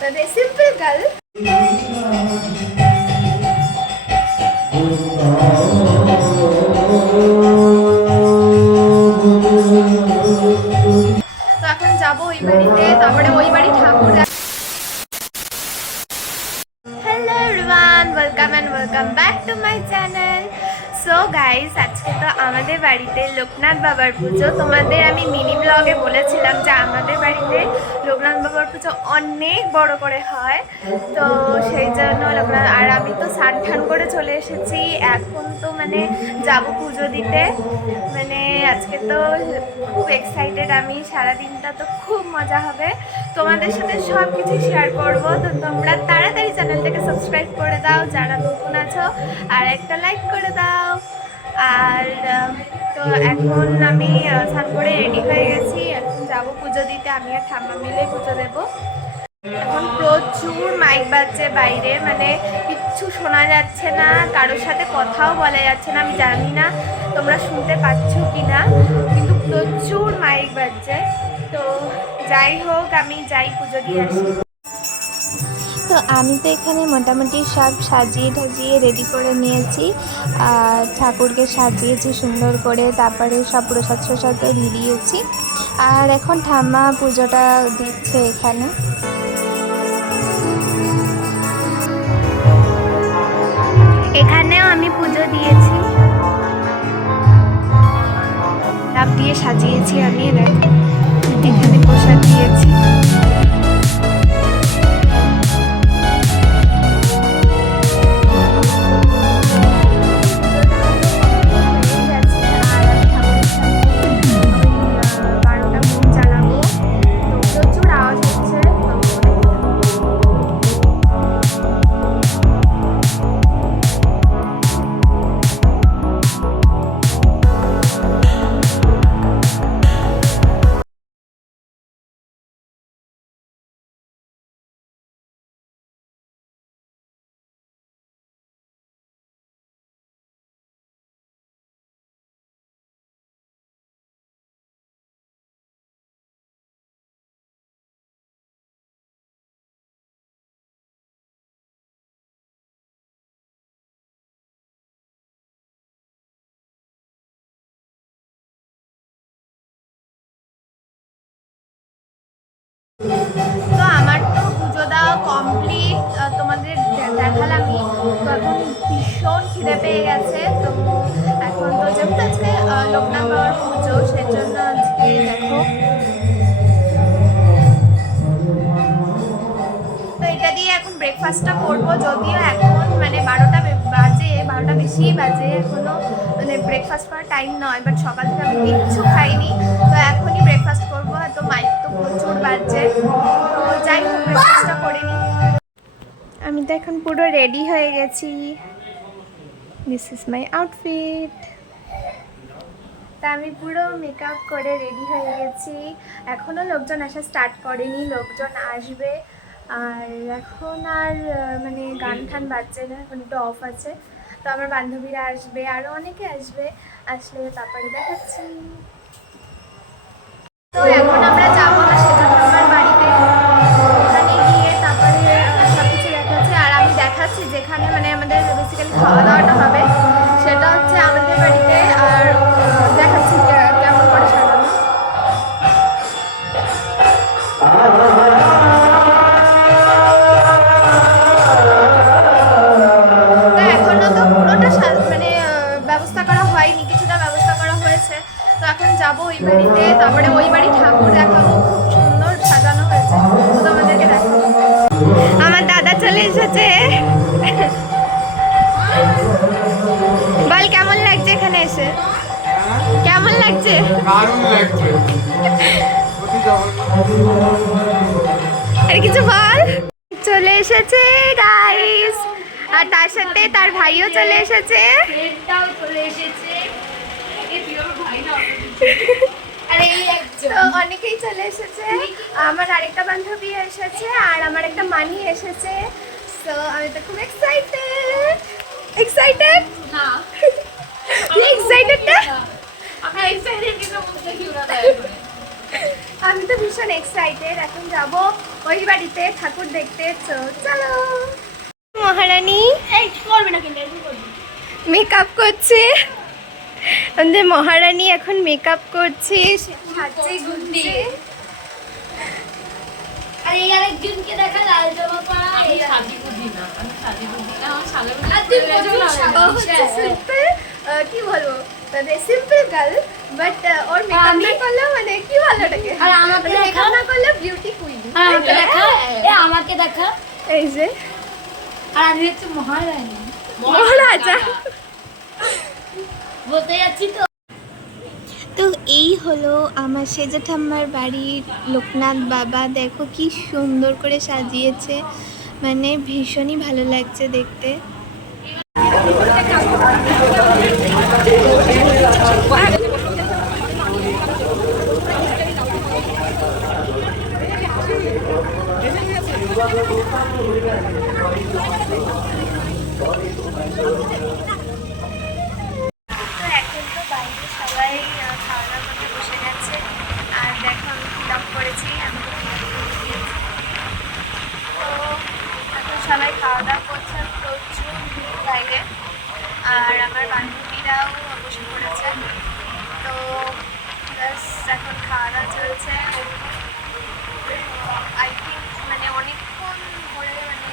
মানে simple girl. তো এখন যাবো ওই বাড়িতে, তারপরে ওই বাড়ি ঠাকুর। Hello everyone, welcome and welcome back to my channel. So guys, আজকে তো আমাদের বাড়িতে লোকনাথ বাবার পুজো। তোমাদের আমি মিনি ব্লগে বলেছিলাম যে আমাদের বাড়িতে লোকনাথ বাবার পুজো অনেক বড় করে হয়। তো সেই জন্য লোকনাথ, আর আমি তো স্নান ঠান করে চলে এসেছি। এখন তো মানে যাব পুজো দিতে। মানে আজকে তো খুব এক্সাইটেড আমি, সারাদিনটা তো খুব মজা হবে। তোমাদের সাথে সব কিছু শেয়ার করবো। তো তোমরা তাড়াতাড়ি চ্যানেলটাকে সাবস্ক্রাইব করে দাও যারা নতুন আছো, আর একটা লাইক করে দাও। আর তো এখন আমি স্নান করে রেডি হয়ে গেছি, এখন যাবো পুজো দিতে। আমি আর ঠাম্মা মিলে পুজো দেবো। এখন প্রচুর মাইক বাজছে বাইরে, মানে কিচ্ছু শোনা যাচ্ছে না, কারোর সাথে কথাও বলা যাচ্ছে না। আমি জানি না তোমরা শুনতে পাচ্ছ কি না, কিন্তু প্রচুর মাইক বাজছে। তো যাই হোক, আমি যাই পুজো দিয়ে আসি। তো আমি তো এখানে মোটামুটি সব সাজিয়ে টাজিয়ে রেডি করে নিয়েছি, আর ঠাকুরকে সাজিয়েছি সুন্দর করে, তারপরে সব প্রসাদ প্রসাদও দিয়ে দিয়েছি। আর এখন ঠাম্মা পুজোটা দিচ্ছে এখানে। এখানেও আমি পুজো দিয়েছি, ডাব দিয়ে সাজিয়েছি আমি। দেখো এখানে প্রসাদ দিয়েছি। তো আমার তো পুজো দেওয়া কমপ্লিট, তোমাদের দেখালামই। তো এখন ভীষণ খিদে পেয়ে গেছে। তো এখন তো যেহেতু আজকে লোকনাথ বাবার পুজো, সেজন্য আজকে দেখো, তো এটা দিয়ে এখন ব্রেকফাস্টটা করবো। যদিও এখন মানে 12টা বাজে, 12টা বেশি বাজে, এখনো মানে ব্রেকফাস্ট করার টাইম নয়। বাট সকাল থেকে আমি কিচ্ছু খাইনি, তো এখনই ব্রেকফাস্ট করবো। তো মাইক তো প্রচুর বাজছে, তো যাই হোক ব্রেকফাস্টটা করে নিই। আমি তো এখন পুরো রেডি হয়ে গেছি। This is my outfit. তা আমি পুরো মেকআপ করে রেডি হয়ে গেছি। এখনও লোকজন আসা স্টার্ট করেনি, লোকজন আসবে। আর এখন আর মানে গান ঠান বাজছে না, এখন একটু অফ আছে। তো আমার বান্ধবীরা আসবে, আরও অনেকে আসবে। আসলে তারপরে দেখাচ্ছি। তো এখন আমরা যাবো আমার সেজা ঠাম্মার বাড়িতে। ওখানে গিয়ে তারপরে সব কিছু দেখাচ্ছি। আর আমি দেখাচ্ছি যেখানে মানে আমাদের বেসিক্যালি খাওয়া দাওয়াটা হবে, সেটা হচ্ছে আমাদের বাড়িতে। আর দেখাচ্ছি কেমন করে সাজানো। তো এখনো তো পুরোটা মানে ব্যবস্থা করা হয়নি, কিছুটা ব্যবস্থা করা হয়েছে। তো এখন যাবো ওই বাড়িতে, তারপরে ওই বাড়ি ঠাকুর দেখাবো, খুব সুন্দর সাজানো হয়েছে। তো তোমাদেরকে দেখাবো। আমার দাদা চলে এসেছে। বল কেমন লাগছে এখানে এসে? কেমন লাগছে? দারুণ লাগছে। আর কিছু বল। চলে এসেছে গাইস, আর তার সাথে তার ভাইও চলে এসেছে। তো অনেকেই চলে এসেছে। আমার আরেকটা বান্ধবী এসেছে, আর আমার একটা মানি এসেছে। তো আমি তো খুব এক্সাইটেড। এক্সাইটেড না, এক্সাইটেড না, আমি এক্সাইটেড কিন্তু বুঝতে কি না। আমি তো ভীষণ এক্সাইটেড, এখন যাব ওই বাড়িতে ঠাকুর দেখতে। চলো। মহারানী করবে না কিন্তু মেকআপ করছে, আমাদের মহারানী এখন মেকআপ করছে, সাজছে গুজছে। আর এই আরেকজনকে দেখা লাল জামা পরা ও হচ্ছে সিম্পল, কি বলবো মানে simple girl, but or makeup না করলে মানে কি বলো ওটাকে, আর আমাকে মেকআপ না করলে বিউটি কুইন। আমাকে দেখা, আমাকে দেখা। এই যে আর আমি হচ্ছে মহারানী, মহারাজা। বলতে যাচ্ছি তো। তো এই হলো আমার সেজে ঠাম্মার বাড়ির লোকনাথ বাবা। দেখো কি সুন্দর করে সাজিয়েছে, মানে ভীষণই ভালো লাগছে দেখতে। তো এখন তো বাইরে সবাই খাওয়া দাওয়া করতে বসে গেছে, আর দেখো আমি ব্লগ করেছি, আমি তো এখন সবাই খাওয়া দাওয়া করছে, প্রচুর ভিড় বাইরে, আর আমার বান্ধবীরাও বসে পড়েছে। তো ব্যাস এখন খাওয়া দাওয়া চলছে। আই থিঙ্ক মানে অনেকক্ষণ ধরে মানে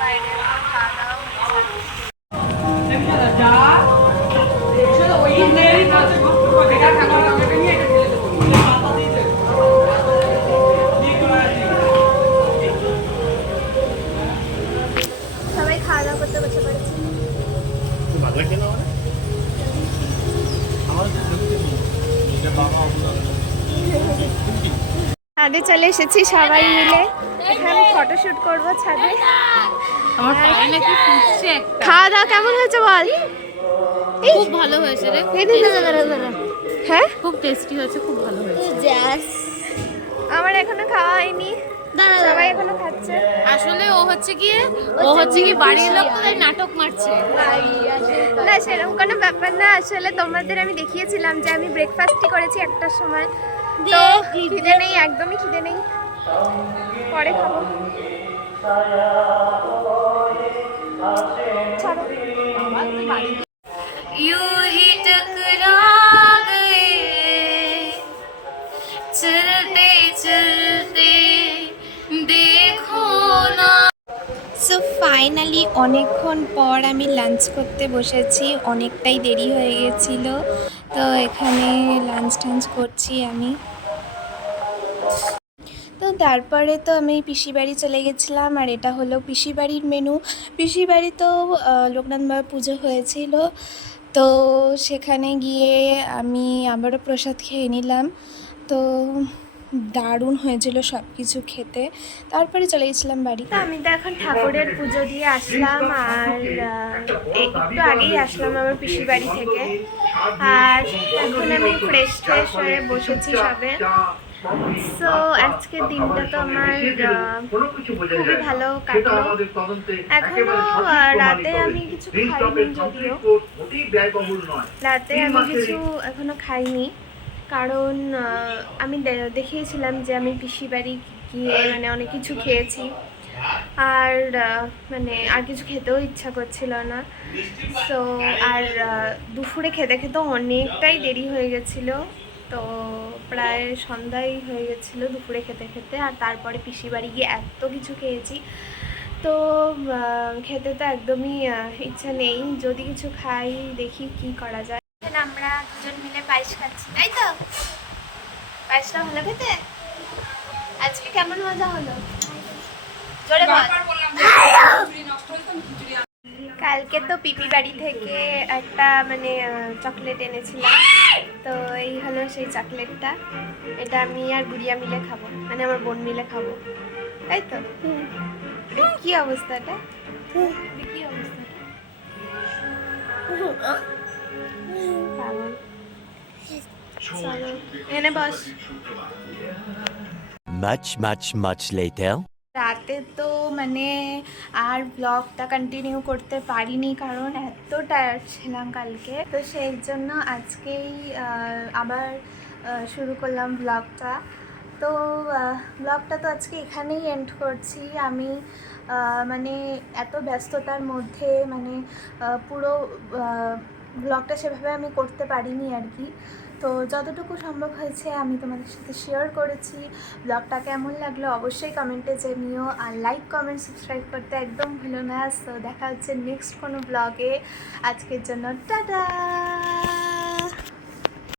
বাইরে খাওয়া দাওয়া হচ্ছে। সবাই খাওয়া দাওয়া করতে বসে পড়েছে। ছাদে চলে এসেছি সবাই মিলে, এখানে ফটোশুট করবো ছাদে। আমার পায়ে নাকি ফুটছে একটা। খাওয়া দাওয়া কেমন হয়েছে বল? খুব ভালো হয়েছে রে, হ্যাঁ খুব টেস্টি হয়েছে, খুব ভালো হয়েছে। আমার এখনো খাওয়া হয়নি, সবাই এখনো খাচ্ছে। আসলে ও হচ্ছে কি বাড়ির লোক তো তাই নাটক মারছে। না সেরকম কোনো ব্যাপার না, আসলে তোমাদের আমি দেখিয়েছিলাম যে আমি ব্রেকফাস্টই করেছি একটার সময়, তো খিদে নেই, একদমই খিদে নেই, পরে খাবো। ছাড়ো। यूं ही टकरा गए चलते चलते देखो ना। সো ফাইনালি অনেকক্ষণ পর আমি লাঞ্চ করতে বসেছি, অনেকটাই দেরি হয়ে গেছিল, তো এখানে লাঞ্চ টাঞ্চ করছি আমি। তো তারপরে তো আমি পিসি বাড়ি চলে গেছিলাম, আর এটা হলো পিসি বাড়ির মেনু। পিসি বাড়ি তো লোকনাথ বাবার পুজো হয়েছিল, তো সেখানে গিয়ে আমি আবারও প্রসাদ খেয়ে নিলাম। তো দারুণ হয়েছিল সব কিছু খেতে। তারপরে চলে গেছিলাম বাড়ি। তো আমি তো এখন ঠাকুরের পুজো দিয়ে আসলাম, আর একটু আগেই আসলাম আমার পিসির বাড়ি থেকে, আর এখন আমি ফ্রেশ হয়ে বসেছি সবে। সো আজকের দিনটা তো আমার খুবই ভালো কাটলো। এখনো রাতে আমি কিছু খাইনি, যদিও রাতে আমি কিছু এখনো খাইনি, কারণ আমি দেখিয়েছিলাম যে আমি পিসি বাড়ি গিয়ে মানে অনেক কিছু খেয়েছি, আর মানে আর কিছু খেতেও ইচ্ছা করছিল না। সো আর দুপুরে খেতে খেতে অনেকটাই দেরি হয়ে গেছিলো, তো প্রায় সন্ধ্যাই হয়ে গেছিলো দুপুরে খেতে খেতে, আর তারপরে পিসি বাড়ি গিয়ে এত কিছু খেয়েছি, তো খেতে তো একদমই ইচ্ছা নেই। যদি কিছু খাই দেখি কি করা যায়। আমরা দুজন মিলে পায়েস খাচ্ছি, তাই তো? পায়েসটা ভালো খেতে? আজকে কেমন মজা হলো? জোরে বল। কালকে তো পিপি বাড়ি থেকে একটা মানে চকলেট এনেছিলাম, তো এই হলো সেই চকলেটটা। এটা আমি আর গুড়িয়া মিলে খাবো, মানে আমার বোন মিলে খাবো, তাই তো? কি অবস্থাটা? কি অবস্থাটা? পাগল। চলো এখানে বস। Much later. রাতে তো মানে আর ব্লগটা কন্টিনিউ করতে পারিনি, কারণ এত টায়ার্ড ছিলাম কালকে। তো সেই জন্য আজকেই আবার শুরু করলাম ব্লগটা। তো ব্লগটা তো আজকে এখানেই এন্ড করছি আমি। মানে এত ব্যস্ততার মধ্যে মানে পুরো ব্লগটা সেভাবে আমি করতে পারিনি আর কি। তো যতটুকু সম্ভব হয়েছে আমি তোমাদের সাথে শেয়ার করেছি। ব্লগটা কেমন লাগলো অবশ্যই কমেন্টে জানিও, আর লাইক কমেন্ট সাবস্ক্রাইব করতে একদম ভুলো না। সো দেখা হচ্ছে নেক্সট কোনো ব্লগে। আজকের জন্য টাটা।